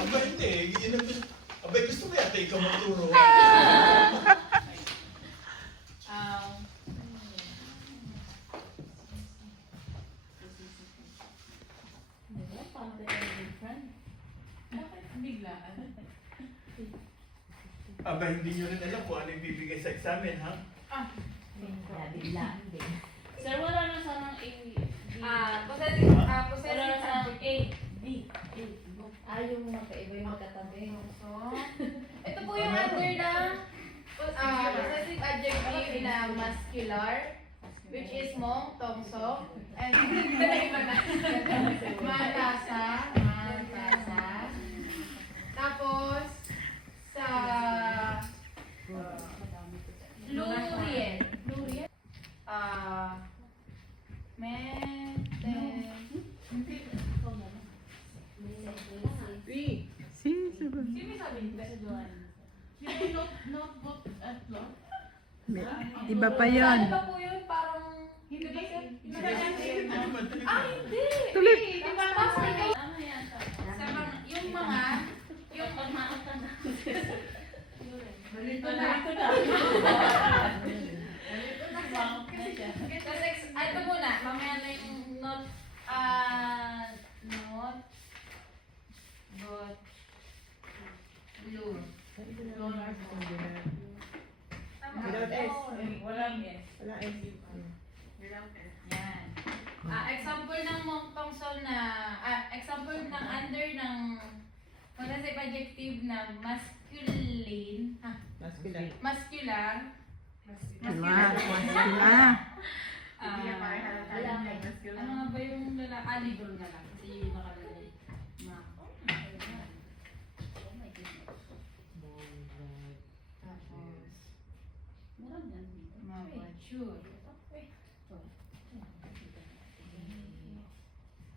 Aba, hindi. Yun ang gusto. Abay, gusto ko yata ikaw magturo. Bakit biglaan? Aba, hindi nyo rin alam kung ano yung bibigay sa examen, ha? Biglaan din. Sir, wala na sanang A, B. Possessive Wala na sanang adjective. A, B. Yung magkaiba yung magkatabi. So, ito po yung under ng possessive adjective na muscular, which is mong, tongso, and matasa, matasa. Tapos, sa lurien, lurien, Sino sabi nito? Yung notebook at law? Iba pa yun. Ano ba po yun? Parang, Hindi ba yun? Hindi naman, talaga. hindi! Tuloy. Di ba? Tapos ikaw, Ano yan? sa mga, yung mga, Yung pagmakot na. Balito na. Tapos, ito muna, mamaya na yung not, but, blue. Tama. Without S. Walang S. Wala S. Yan. Example ng tungsol na, example ng under ng possessive adjective na masculine, Muscular. muscular, Sila. ano nga ba yung lalaki? Libro na lang. Kasi yung nakalagay. Tapos, mature.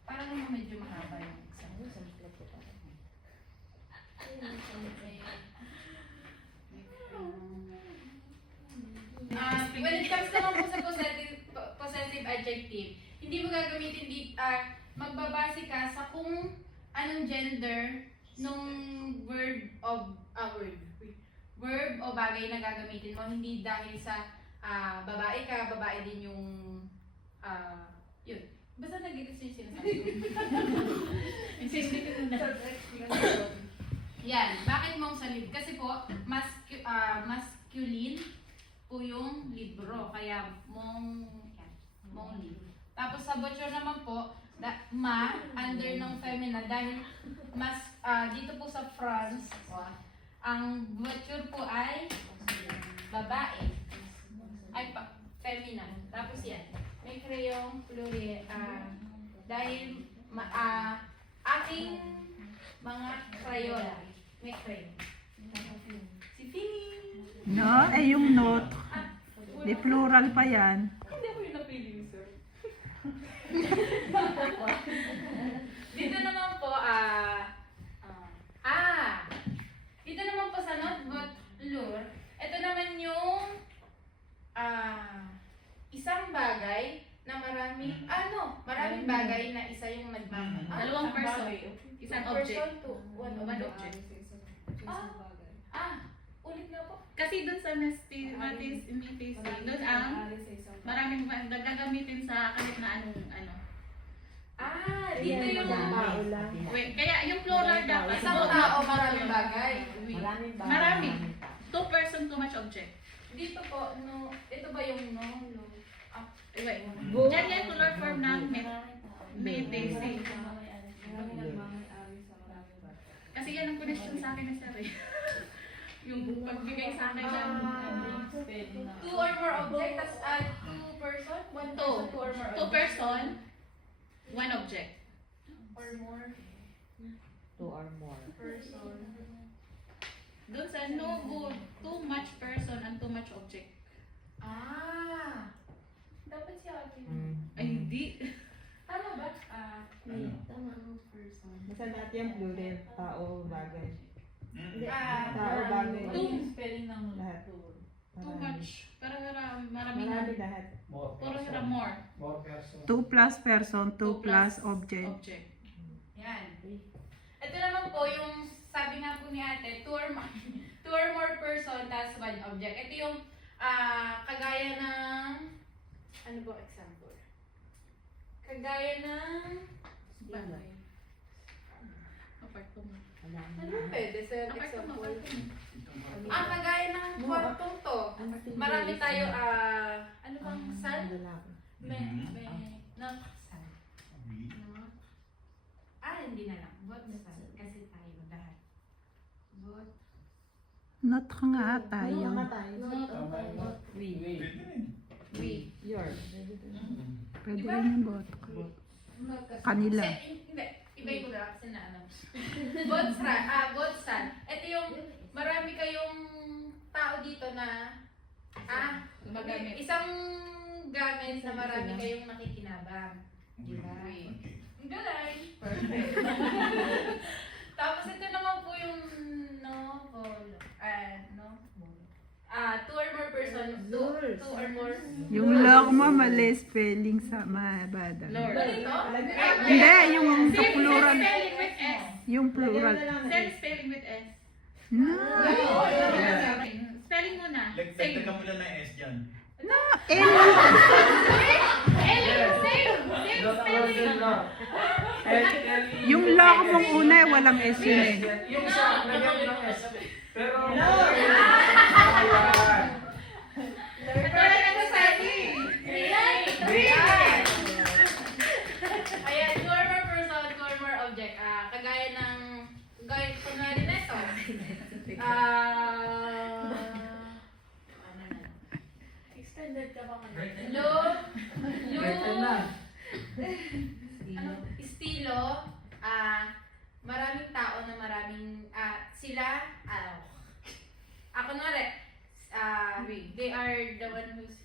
Parang naman medyo mahaba yung exam. When it comes naman po sa possessive adjective, hindi mo gagamitin magbabase ka sa kung anong gender nung verb o bagay na gagamitin mo, hindi dahil sa babae ka, babae din yung yun. Basta nag-gets yung sinasabi ko. Yan, bakit mong salib? Kasi po, masculine po yung libro, kaya mong libro. Tapos sa butcher naman po, under ng femina dahil dito po sa France, ang butcher po ay babae. Ay femina. Tapos yan, may crayong plural dahil aking mga crayon. May crayon. Si Fini. No, yung note. Di plural pa yan. Hindi ako yung napili, sir. Dito naman po, dito naman po sa notebook lure, ito naman yung isang bagay na maraming bagay na isa yung Dalawang person. Isang object. One object. Ulit nga po. Kasi doon sa matis, doon ang maraming gagamitin sa kahit na anong ano. Dito yung Wait, kaya yung plural dapat isang tao, maraming bagay. Marami. Two person, too much object. Dito po, ito ba yung Wait. Yan yan plural form ng matis. Kasi yan ang connection sa akin ni Sir eh. Yung pagbigay sa akin ng two or more object, tas two person, one person, two or more two person, one object. or more Two or more. person. Doon sa no good, too much person and too much object. Dapat siya akin. Ay, hindi. Tama ba? Basta lahat yung plural. Tao, bagay. Tao, bagay. Spelling ng Lahat. too much. Pero marami Marami lahat. Puro more. Two plus person, two plus object. Object. Yan. Ito naman po yung sabi nga po ni ate, two or more person, tas one object. Ito yung kagaya ng, ano ba example? Kagaya ng, Apart po mo. ano ba pwede sa Apart po mo. example? Kagaya ng kwartong to. Marami tayo, ano bang sal? Not sal. No? Hindi na lang. Bot sal. Kasi tayo lahat. Bot. Not ka nga ata yung. We. Pwede rin. We. Yours. Pwede Diba? rin yung bot. Kanila. Hindi. Ibay ko na kasi na ano. Botsan. Ito yung marami kayong tao dito na Gumagamit. isang gamit na marami kayong nakikinabang. Diba? Okay. Ang galing. Tapos ito naman po yung two or more person. Two or more. Yung lock mo, mali spelling sa mabada. Lord. Balito? Hindi, yung sa Same plural. spelling with S. Yung plural. Same spelling with S. No. Spelling mo na. Same. Dagdagan mo lang ng S dyan. L. Same spelling. Yung lock mong una, walang S yun eh. Yung sa, lagyan mo ng S. Pero, Ayan, two or more person, two or more object. Kagaya ng, kagaya kunwari na ito. Extended ka ba kanina? Estilo, maraming tao na maraming, sila, ako kunwari, they are the one who's